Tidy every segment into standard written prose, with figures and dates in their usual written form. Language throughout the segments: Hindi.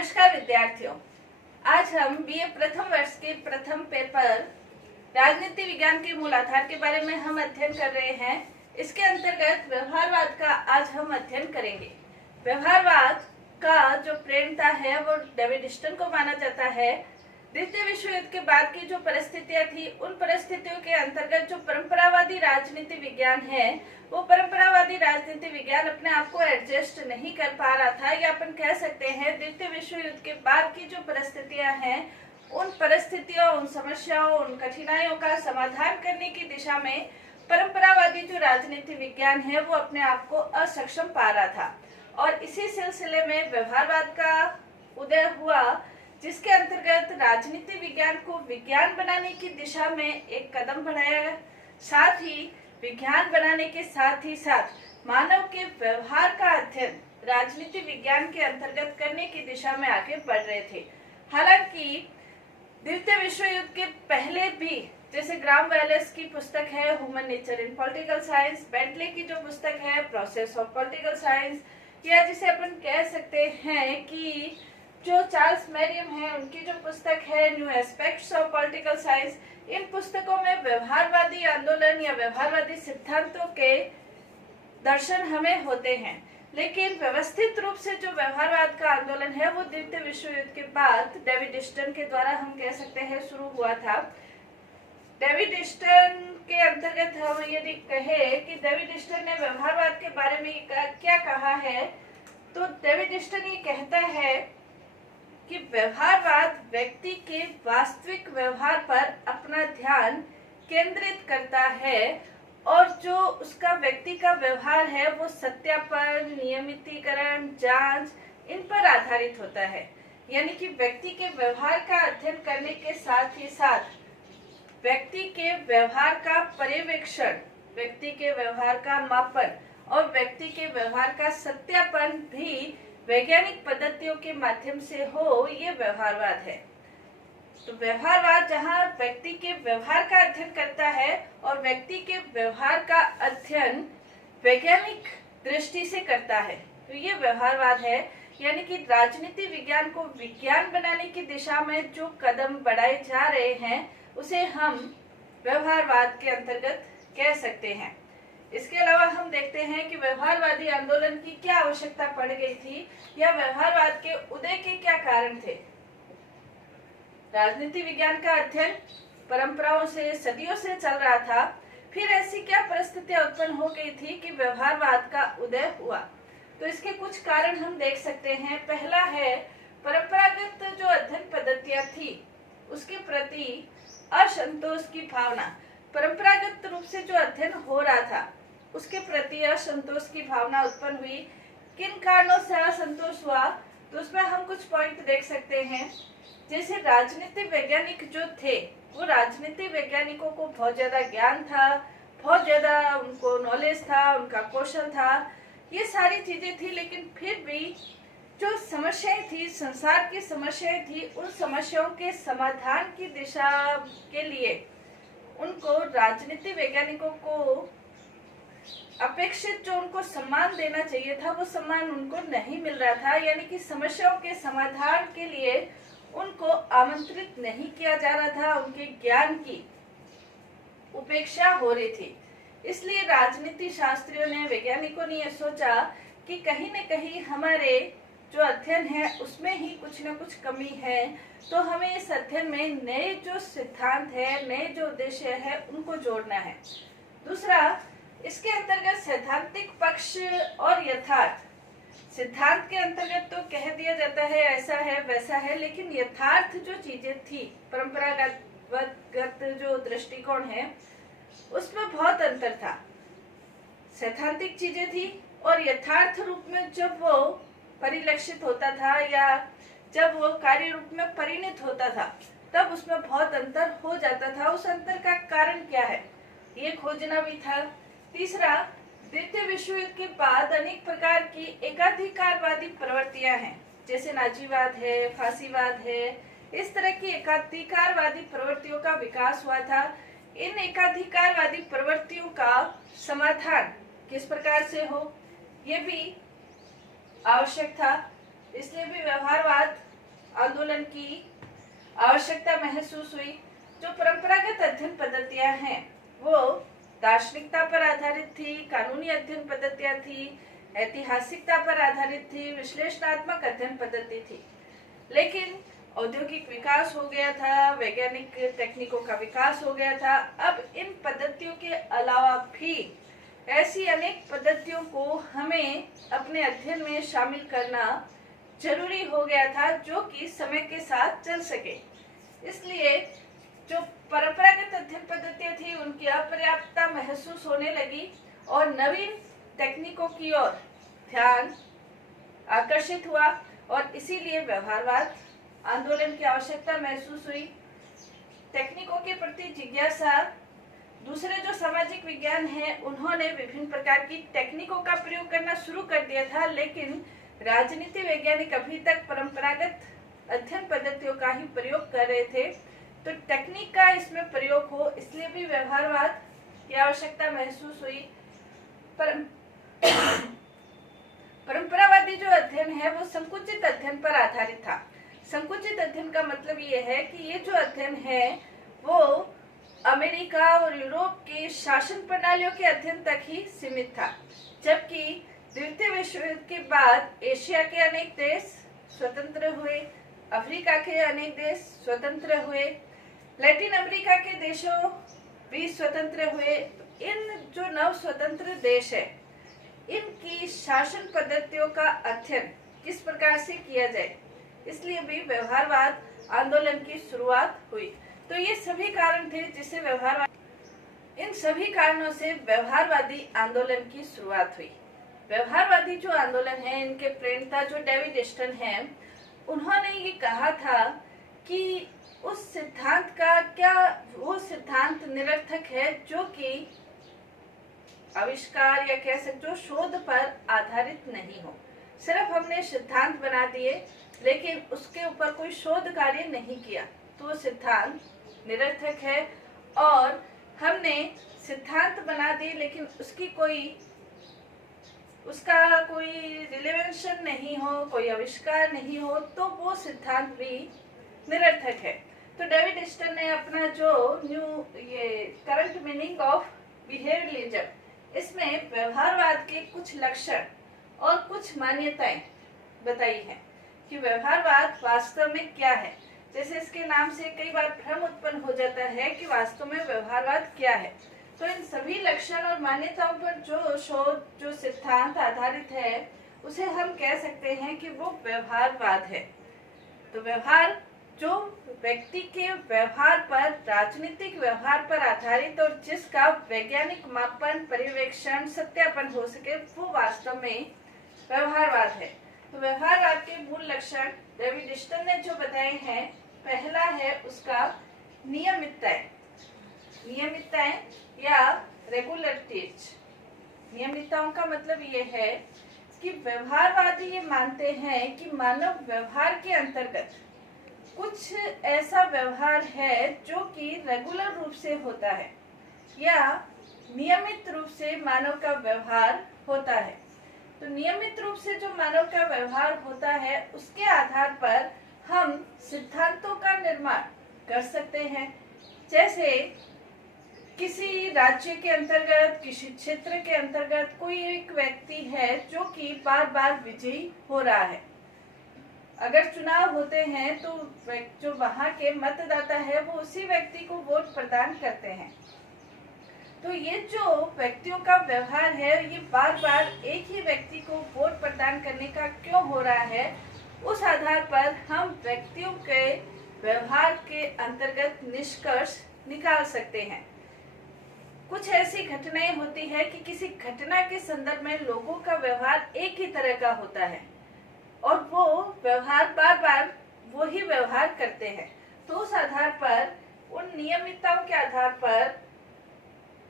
नमस्कार विद्यार्थियों, आज हम बीए प्रथम वर्ष के प्रथम पेपर राजनीति विज्ञान के मूलाधार के बारे में हम अध्ययन कर रहे हैं। इसके अंतर्गत व्यवहारवाद का आज हम अध्ययन करेंगे। व्यवहारवाद का जो प्रणेता है वो डेविड स्टन को माना जाता है। द्वितीय विश्व युद्ध के बाद की जो परिस्थितियां थी, उन परिस्थितियों के अंतर्गत जो परंपरावादी राजनीति विज्ञान है, वो परंपरावादी राजनीति विज्ञान अपने आप को एडजस्ट नहीं कर पा रहा था, या अपन कह सकते हैं द्वितीय विश्व युद्ध के बाद की जो परिस्थितियां हैं, उन परिस्थितियों, उन समस्याओं, उन कठिनाइयों का समाधान करने की दिशा में परंपरावादी जो राजनीति विज्ञान है वो अपने आप को असक्षम पा रहा था। और इसी सिलसिले में व्यवहारवाद का उदय हुआ, जिसके अंतर्गत राजनीति विज्ञान को विज्ञान बनाने की दिशा में एक कदम बढ़ाया गया। साथ ही विज्ञान बनाने के साथ ही साथ मानव के व्यवहार का अध्ययन राजनीति विज्ञान के अंतर्गत करने की दिशा में आगे बढ़ रहे थे। हालांकि द्वितीय विश्व युद्ध के पहले भी, जैसे ग्राम वेलेस की पुस्तक है human nature in political science, Bentley की जो पुस्तक है प्रोसेस ऑफ पॉलिटिकल साइंस, या जिसे अपन कह सकते हैं कि जो चार्ल्स मैरियम है उनकी जो पुस्तक है new aspects of political science, इन पुस्तकों में व्यवहारवादी आंदोलन या व्यवहारवादी सिद्धांतों के दर्शन हमें होते हैं। लेकिन व्यवस्थित रूप से जो व्यवहारवाद का आंदोलन है वो द्वितीय विश्व युद्ध के बाद डेविड स्टन के द्वारा हम कह सकते हैं शुरू हुआ था। डेविड स्टन के अंतर्गत हम यदि कहे कि डेविड स्टन ने व्यवहारवाद के बारे में क्या कहा है, तो डेविड स्टन ये कहता है कि व्यवहारवाद व्यक्ति के वास्तविक व्यवहार पर अपना ध्यान केंद्रित करता है, और जो उसका व्यक्ति का व्यवहार है वो सत्यापन, नियमितीकरण, जांच, इन पर आधारित होता है। यानी कि व्यक्ति के व्यवहार का अध्ययन करने के साथ ही साथ व्यक्ति के व्यवहार का पर्यवेक्षण, व्यक्ति के व्यवहार का मापन और व्यक्ति के व्यवहार का सत्यापन भी वैज्ञानिक पद्धतियों के माध्यम से हो, ये व्यवहारवाद है। तो व्यवहारवाद जहाँ व्यक्ति के व्यवहार का अध्ययन करता है और व्यक्ति के व्यवहार का अध्ययन वैज्ञानिक दृष्टि से करता है, तो ये व्यवहारवाद है। यानी कि राजनीति विज्ञान को विज्ञान बनाने की दिशा में जो कदम बढ़ाए जा रहे हैं उसे हम व्यवहारवाद के अंतर्गत कह सकते हैं। इसके अलावा हम देखते हैं कि व्यवहारवादी आंदोलन की क्या आवश्यकता पड़ गई थी, या व्यवहारवाद के उदय के क्या कारण थे। राजनीति विज्ञान का अध्ययन परंपराओं से सदियों से चल रहा था, फिर ऐसी क्या परिस्थितियां उत्पन्न हो गई थी कि व्यवहारवाद का उदय हुआ। तो इसके कुछ कारण हम देख सकते हैं। पहला है परंपरागत जो अध्ययन पद्धतियां थी उसके प्रति असंतोष की भावना। परंपरागत रूप से जो अध्ययन हो रहा था उसके प्रति असंतोष की भावना उत्पन्न हुई। किन कारणों से असंतोष हुआ, तो उसमें हम कुछ पॉइंट देख सकते हैं। जैसे राजनीति वैज्ञानिक जो थे, वो राजनीति वैज्ञानिकों को बहुत ज्यादा ज्ञान था, बहुत ज्यादा उनको नॉलेज था, उनका कौशल था, ये सारी चीजें थी। लेकिन फिर भी जो समस्याएं थी, संसार की समस्याएं थी, उन समस्याओं के समाधान की दिशा के लिए उनको राजनीति वैज्ञानिकों को अपेक्षित जो उनको सम्मान देना चाहिए था वो सम्मान उनको नहीं मिल रहा था। यानी कि समस्याओं के समाधान के लिए उनको आमंत्रित नहीं किया जा रहा था, उनके ज्ञान की उपेक्षा हो रही थी। इसलिए राजनीति शास्त्रियों ने, वैज्ञानिकों ने यह सोचा कि कहीं न कहीं हमारे जो अध्ययन है उसमें ही कुछ न कुछ कमी है, तो हमें इस अध्ययन में नए जो सिद्धांत है, नए जो उद्देश्य है, उनको जोड़ना है। दूसरा, इसके अंतर्गत सैद्धांतिक पक्ष और यथार्थ। सिद्धांत के अंतर्गत तो कह दिया जाता है ऐसा है वैसा है, लेकिन यथार्थ जो चीजें थी, परंपरागत जो दृष्टिकोण है उसमें बहुत अंतर था। सैद्धांतिक चीजें थी और यथार्थ रूप में जब वो परिलक्षित होता था या जब वो कार्य रूप में परिणत होता था, तब उसमें बहुत अंतर हो जाता था। उस अंतर का कारण क्या है, ये खोजना भी था। तीसरा, द्वितीय विश्व युद्ध के बाद अनेक प्रकार की एकाधिकारवादी प्रवृत्तियां हैं, जैसे नाजीवाद है, फांसीवाद है, इस तरह की एकाधिकारवादी प्रवृत्तियों का विकास हुआ था। इन एकाधिकारवादी प्रवृत्तियों का समाधान किस प्रकार से हो, ये भी आवश्यक था। इसलिए भी व्यवहारवाद आंदोलन की आवश्यकता महसूस हुई। जो परंपरागत अध्ययन पद्धतियां हैं वो दार्शनिकता पर आधारित थी, कानूनी अध्ययन पद्धतियां थी, ऐतिहासिकता पर आधारित थी, विश्लेषणात्मक अध्ययन पद्धति थी। लेकिन औद्योगिक विकास हो गया था, वैज्ञानिक तकनीकों का विकास हो गया था। अब इन पद्धतियों के अलावा भी ऐसी अनेक पद्धतियों को हमें अपने अध्ययन में शामिल करना जरूरी हो गया था जो कि समय के साथ चल सके। इसलिए जो परंपरागत अध्ययन पद्धतियां थी उनकी अपर्याप्तता महसूस होने लगी और नवीन तकनीकों की ओर ध्यान आकर्षित हुआ और इसीलिए व्यवहारवाद आंदोलन की आवश्यकता महसूस हुई। तकनीकों के प्रति जिज्ञासा। दूसरे जो सामाजिक विज्ञान है उन्होंने विभिन्न प्रकार की तकनीकों का प्रयोग करना शुरू कर दिया था, लेकिन राजनीति वैज्ञानिक अभी तक परंपरागत अध्ययन पद्धतियों का ही प्रयोग कर रहे थे। तो तकनीक का इसमें प्रयोग हो इसलिए भी व्यवहारवाद की आवश्यकता महसूस हुई। परंपरावादी जो अध्ययन है वो संकुचित अध्ययन पर आधारित था। संकुचित अध्ययन का मतलब ये है कि ये जो अध्ययन है वो अमेरिका और यूरोप के शासन प्रणालियों के अध्ययन तक ही सीमित था, जबकि द्वितीय विश्व युद्ध के बाद एशिया के अनेक देश स्वतंत्र हुए, अफ्रीका के अनेक देश स्वतंत्र हुए, लैटिन अमेरिका के देशों भी स्वतंत्र हुए। इन जो नव स्वतंत्र देश है इनकी शासन पद्धतियों का अध्ययन किस प्रकार से किया जाए, इसलिए भी व्यवहारवाद आंदोलन की शुरुआत हुई। तो ये सभी कारण थे जिससे इन सभी कारणों से व्यवहारवादी आंदोलन की शुरुआत हुई। व्यवहारवादी जो आंदोलन है इनके प्रणेता जो डेविड स्टन हैं, उन्होंने ये कहा था कि उस सिद्धांत का क्या वो सिद्धांत निरर्थक है जो कि आविष्कार या कह सकते हो शोध पर आधारित नहीं हो। सिर्फ हमने सिद्धांत बना दिए लेकिन उसके ऊपर कोई शोध कार्य नहीं किया तो वो सिद्धांत निरर्थक है। और हमने सिद्धांत बना दिए लेकिन उसका कोई रिलेवेंशन नहीं हो, कोई आविष्कार नहीं हो तो वो सिद्धांत भी निरर्थक है। तो डेविड स्टन ने अपना जो करंट मीनिंग ऑफ बिहेवियरलिज्म इसमें व्यवहारवाद के कुछ लक्षण और कुछ मान्यताएं बताई हैं कि व्यवहारवाद वास्तव में क्या है। जैसे इसके नाम से कई बार भ्रम उत्पन्न हो जाता है कि वास्तव में व्यवहारवाद क्या है। तो इन सभी लक्षण और मान्यताओं पर जो शोध जो सिद्धांत आधारित है उसे हम कह सकते हैं कि वो व्यवहारवाद है। तो व्यवहार जो व्यक्ति के व्यवहार पर, राजनीतिक व्यवहार पर आधारित और जिसका वैज्ञानिक मापन, पर्यवेक्षण, सत्यापन हो सके वो वास्तव में व्यवहारवाद है। तो व्यवहारवाद के मूल लक्षण डेविड स्टन ने जो बताए हैं, पहला है उसका नियमितताएं या रेगुलरिटीज। नियमितताओं का मतलब ये है कि व्यवहारवादी ये मानते हैं कि मानव व्यवहार के अंतर्गत कुछ ऐसा व्यवहार है जो कि रेगुलर रूप से होता है या नियमित रूप से मानव का व्यवहार होता है। तो नियमित रूप से जो मानव का व्यवहार होता है उसके आधार पर हम सिद्धांतों का निर्माण कर सकते हैं। जैसे किसी राज्य के अंतर्गत, किसी क्षेत्र के अंतर्गत कोई एक व्यक्ति है जो कि बार बार विजयी हो रहा है। अगर चुनाव होते हैं तो जो वहां के मतदाता है वो उसी व्यक्ति को वोट प्रदान करते हैं। तो ये जो व्यक्तियों का व्यवहार है ये बार बार एक ही व्यक्ति को वोट प्रदान करने का क्यों हो रहा है, उस आधार पर हम व्यक्तियों के व्यवहार के अंतर्गत निष्कर्ष निकाल सकते हैं। कुछ ऐसी घटनाएं होती है कि किसी घटना के संदर्भ में लोगों का व्यवहार एक ही तरह का होता है और वो व्यवहार बार बार वो ही व्यवहार करते हैं। तो उस आधार पर, उन नियमितताओं के आधार पर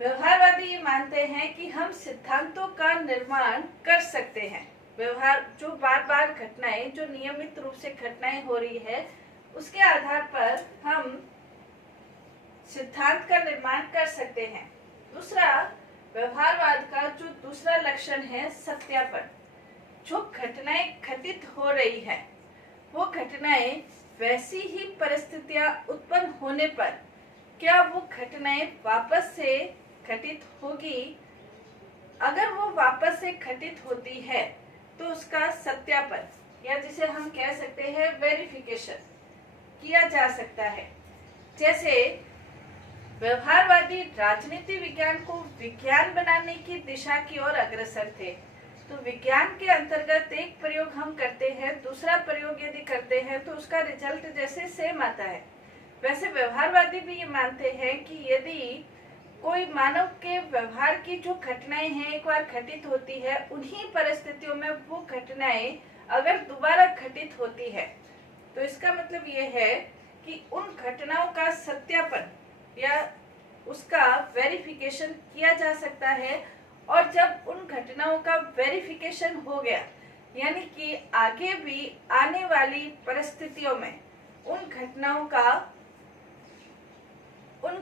व्यवहारवादी ये मानते हैं कि हम सिद्धांतों का निर्माण कर सकते हैं। व्यवहार जो बार बार घटनाएं, जो नियमित रूप से घटनाएं हो रही है उसके आधार पर हम सिद्धांत का निर्माण कर सकते हैं। दूसरा, व्यवहारवाद का जो दूसरा लक्षण है सत्यापन। जो घटनाएं घटित हो रही है वो घटनाएं वैसी ही परिस्थितियां उत्पन्न होने पर क्या वो घटनाएं वापस से घटित होगी? अगर वो वापस से घटित होती है तो उसका सत्यापन या जिसे हम कह सकते हैं वेरिफिकेशन किया जा सकता है। जैसे व्यवहारवादी राजनीति विज्ञान को विज्ञान बनाने की दिशा की ओर अग्रसर थे। तो विज्ञान के अंतर्गत एक प्रयोग हम करते हैं, दूसरा प्रयोग यदि करते हैं तो उसका रिजल्ट जैसे सेम आता है। वैसे व्यवहारवादी भी ये मानते हैं कि यदि कोई मानव के व्यवहार की जो घटनाएं हैं एक बार घटित होती है, उन्हीं परिस्थितियों में वो घटनाएं अगर दोबारा घटित होती है तो इसका मतलब ये है कि उन घटनाओं का सत्यापन या उसका वेरिफिकेशन किया जा सकता है। और जब उन घटनाओं का वेरिफिकेशन हो गया, यानी कि आगे भी आने वाली परिस्थितियों में उन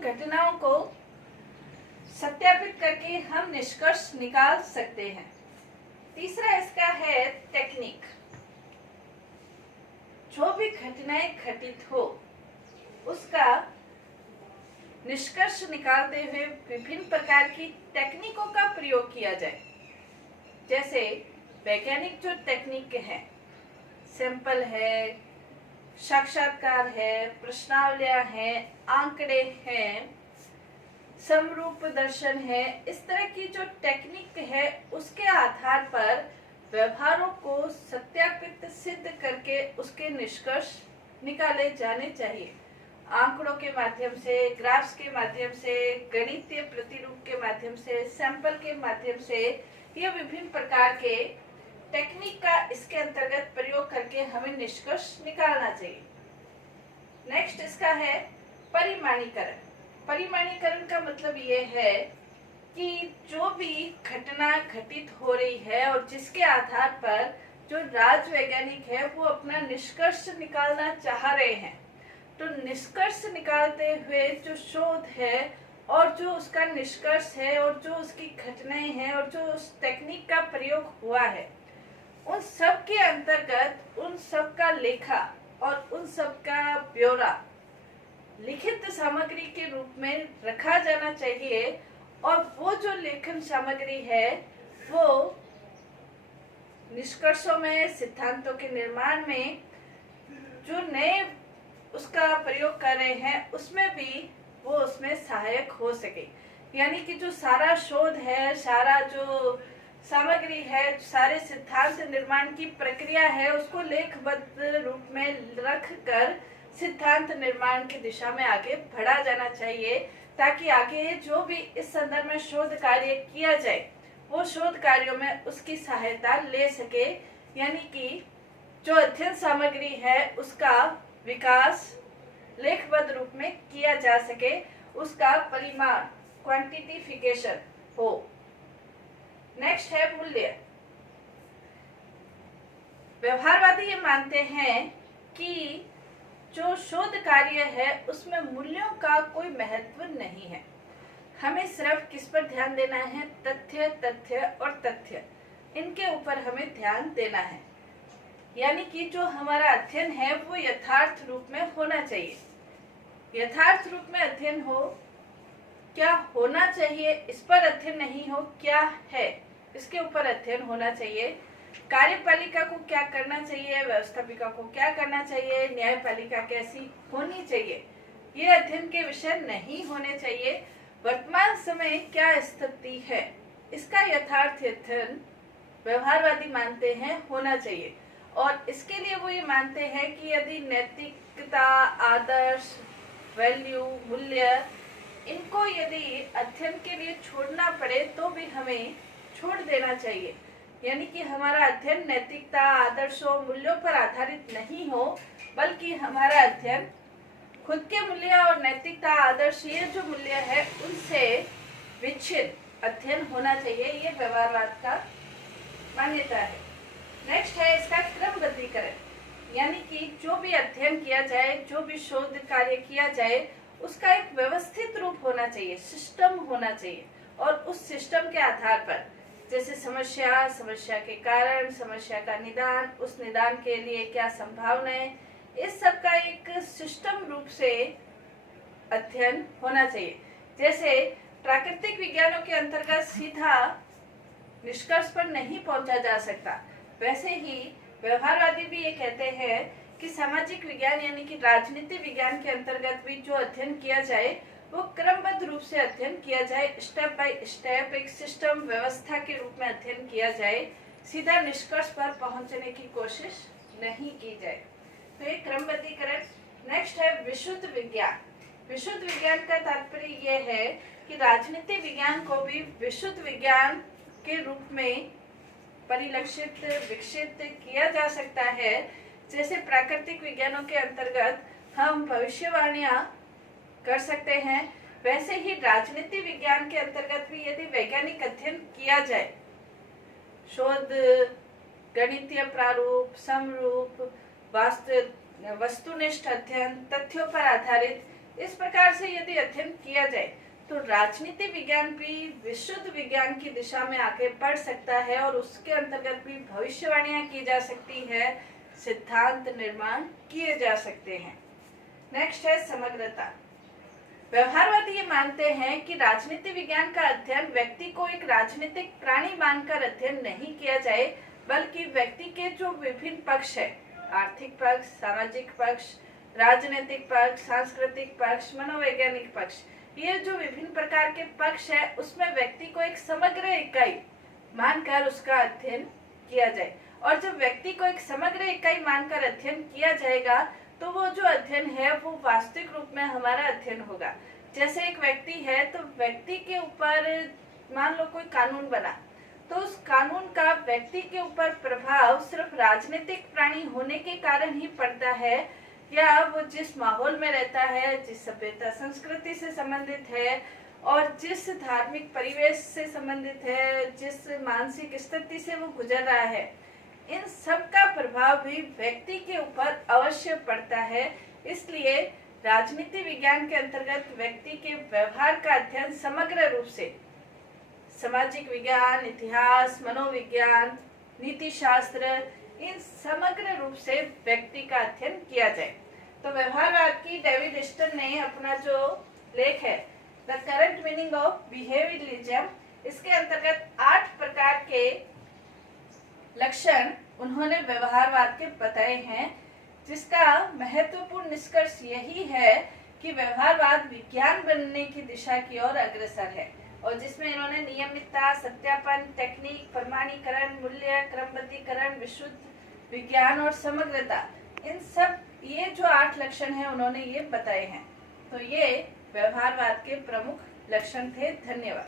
घटनाओं को सत्यापित करके हम निष्कर्ष निकाल सकते हैं। तीसरा इसका है टेक्निक। जो भी घटनाएं घटित हो उसका निष्कर्ष निकालते हुए विभिन्न प्रकार की टेक्निकों का प्रयोग किया जाए। जैसे वैज्ञानिक जो टेक्निक है, सैंपल है, साक्षात्कार है, प्रश्नावलियां हैं, आंकड़े हैं, समरूप दर्शन है, इस तरह की जो टेक्निक है उसके आधार पर व्यवहारों को सत्यापित सिद्ध करके उसके निष्कर्ष निकाले जाने चाहिए। आंकड़ों के माध्यम से, ग्राफ्स के माध्यम से, गणितीय प्रतिरूप के माध्यम से, सैंपल के माध्यम से, ये विभिन्न प्रकार के टेक्निक का इसके अंतर्गत प्रयोग करके हमें निष्कर्ष निकालना चाहिए। नेक्स्ट इसका है परिमाणीकरण। परिमाणीकरण का मतलब ये है कि जो भी घटना घटित हो रही है और जिसके आधार पर जो राजवैज्ञानिक है वो अपना निष्कर्ष निकालना चाह रहे हैं, तो निष्कर्ष निकालते हुए जो शोध है और जो उसका निष्कर्ष है और जो उसकी घटनाएं हैं और जो उस टेक्निक का प्रयोग हुआ है, उन सब के अंतर्गत उन सब का लेखा और उन सब का ब्यौरा लिखित सामग्री के रूप में रखा जाना चाहिए। और वो जो लेखन सामग्री है वो निष्कर्षों में, सिद्धांतों के निर्माण में जो नए उसका प्रयोग कर रहे हैं उसमें भी वो उसमें सहायक हो सके। यानी कि जो सारा शोध है, सारा जो सामग्री है, सारे सिद्धांत निर्माण की प्रक्रिया है, उसको लेखबद्ध रूप में रख कर सिद्धांत निर्माण की दिशा में आगे बढ़ा जाना चाहिए, ताकि आगे जो भी इस संदर्भ में शोध कार्य किया जाए वो शोध कार्यों में उसकी सहायता ले सके। यानी कि जो अध्ययन सामग्री है उसका विकास लेखबद्ध रूप में किया जा सके, उसका परिमाण क्वांटिफिकेशन हो। नेक्स्ट है मूल्य। व्यवहारवादी ये मानते हैं कि जो शोध कार्य है उसमें मूल्यों का कोई महत्व नहीं है। हमें सिर्फ किस पर ध्यान देना है? तथ्य, तथ्य और तथ्य, इनके ऊपर हमें ध्यान देना है। यानी कि जो हमारा अध्ययन है वो यथार्थ रूप में होना चाहिए। यथार्थ रूप में अध्ययन हो, क्या होना चाहिए इस पर अध्ययन नहीं हो, क्या है इसके ऊपर अध्ययन होना चाहिए। कार्यपालिका को क्या करना चाहिए, व्यवस्थापिका को क्या करना चाहिए, न्यायपालिका कैसी होनी चाहिए, ये अध्ययन के विषय नहीं होने चाहिए। वर्तमान समय क्या स्थिति है इसका यथार्थ अध्ययन व्यवहारवादी मानते हैं होना चाहिए। और इसके लिए वो ये मानते हैं कि यदि नैतिकता, आदर्श, वैल्यू, मूल्य, इनको यदि अध्ययन के लिए छोड़ना पड़े तो भी हमें छोड़ देना चाहिए। यानी कि हमारा अध्ययन नैतिकता, आदर्शों, मूल्यों पर आधारित नहीं हो, बल्कि हमारा अध्ययन खुद के मूल्य और नैतिकता, आदर्श, ये जो मूल्य है उनसे विच्छिन्न अध्ययन होना चाहिए। ये व्यवहारवाद का मान्यता है। नेक्स्ट है इसका क्रमबद्धीकरण। यानी कि जो भी अध्ययन किया जाए, जो भी शोध कार्य किया जाए, उसका एक व्यवस्थित रूप होना चाहिए, सिस्टम होना चाहिए। और उस सिस्टम के आधार पर जैसे समस्या, समस्या के कारण, समस्या का निदान, उस निदान के लिए क्या संभावनाएं, इस सब का एक सिस्टम रूप से अध्ययन होना चाहिए। जैसे प्राकृतिक विज्ञानों के अंतर्गत सीधा निष्कर्ष पर नहीं पहुंचा जा सकता, वैसे ही व्यवहारवादी भी ये कहते हैं कि सामाजिक विज्ञान यानी कि राजनीति विज्ञान के अंतर्गत भी जो अध्ययन किया जाए वो क्रमबद्ध रूप से अध्ययन किया जाए, स्टेप बाय स्टेप एक सिस्टम व्यवस्था के रूप में अध्ययन किया जाए, सीधा निष्कर्ष पर पहुंचने की कोशिश नहीं की जाए। तो ये क्रमबद्धीकरण। नेक्स्ट है विशुद्ध विज्ञान। विशुद्ध विज्ञान का तात्पर्य यह है कि राजनीति विज्ञान को भी विशुद्ध विज्ञान के रूप में परिलक्षित विकसित किया जा सकता है। जैसे प्राकृतिक विज्ञानों के अंतर्गत हम भविष्यवाणियां कर सकते हैं, वैसे ही राजनीति विज्ञान के अंतर्गत भी यदि वैज्ञानिक अध्ययन किया जाए, शोध, गणितीय प्रारूप, समरूप, वस्तुनिष्ठ अध्ययन, तथ्यों पर आधारित, इस प्रकार से यदि अध्ययन किया जाए तो राजनीति विज्ञान भी विशुद्ध विज्ञान की दिशा में आगे बढ़ सकता है और उसके अंतर्गत भी भविष्यवाणियां की जा सकती है, सिद्धांत निर्माण किए जा सकते हैं। नेक्स्ट है समग्रता। व्यवहारवादी ये मानते हैं कि राजनीति विज्ञान का अध्ययन व्यक्ति को एक राजनीतिक प्राणी मानकर अध्ययन नहीं किया जाए, बल्कि व्यक्ति के जो विभिन्न पक्ष है, आर्थिक पक्ष, सामाजिक पक्ष, राजनीतिक पक्ष, सांस्कृतिक पक्ष, मनोवैज्ञानिक पक्ष, ये जो विभिन्न प्रकार के पक्ष है उसमें व्यक्ति को एक समग्र इकाई मानकर उसका अध्ययन किया जाए। और जब व्यक्ति को एक समग्र इकाई मानकर अध्ययन किया जाएगा तो वो जो अध्ययन है वो वास्तविक रूप में हमारा अध्ययन होगा। जैसे एक व्यक्ति है तो व्यक्ति के ऊपर मान लो कोई कानून बना, तो उस कानून का व्यक्ति के ऊपर प्रभाव सिर्फ राजनीतिक प्राणी होने के कारण ही पड़ता है, या वो जिस माहौल में रहता है, जिस सभ्यता संस्कृति से संबंधित है और जिस धार्मिक परिवेश से संबंधित है, जिस मानसिक स्थिति से वो गुजर रहा है, इन सब का प्रभाव भी व्यक्ति के ऊपर अवश्य पड़ता है। इसलिए राजनीति विज्ञान के अंतर्गत व्यक्ति के व्यवहार का अध्ययन समग्र रूप से सामाजिक विज्ञान, इतिहास, मनोविज्ञान, नीति शास्त्र, इन समग्र रूप से व्यक्ति का अध्ययन किया जाए। तो व्यवहारवाद की डेविड स्टन ने अपना जो लेख है the current meaning of behaviourism, इसके अंतर्गत 8 प्रकार के लक्षण उन्होंने व्यवहारवाद के बताए हैं, जिसका महत्वपूर्ण निष्कर्ष यही है कि व्यवहारवाद विज्ञान बनने की दिशा की ओर अग्रसर है, और जिसमें इन्होंने नियमितता, सत्यापन, टेक्निक, प्रमाणीकरण, मूल्य, क्रमबद्धीकरण, विशुद्ध विज्ञान और समग्रता, इन सब ये जो 8 लक्षण हैं उन्होंने ये बताए हैं। तो ये व्यवहारवाद के प्रमुख लक्षण थे। धन्यवाद।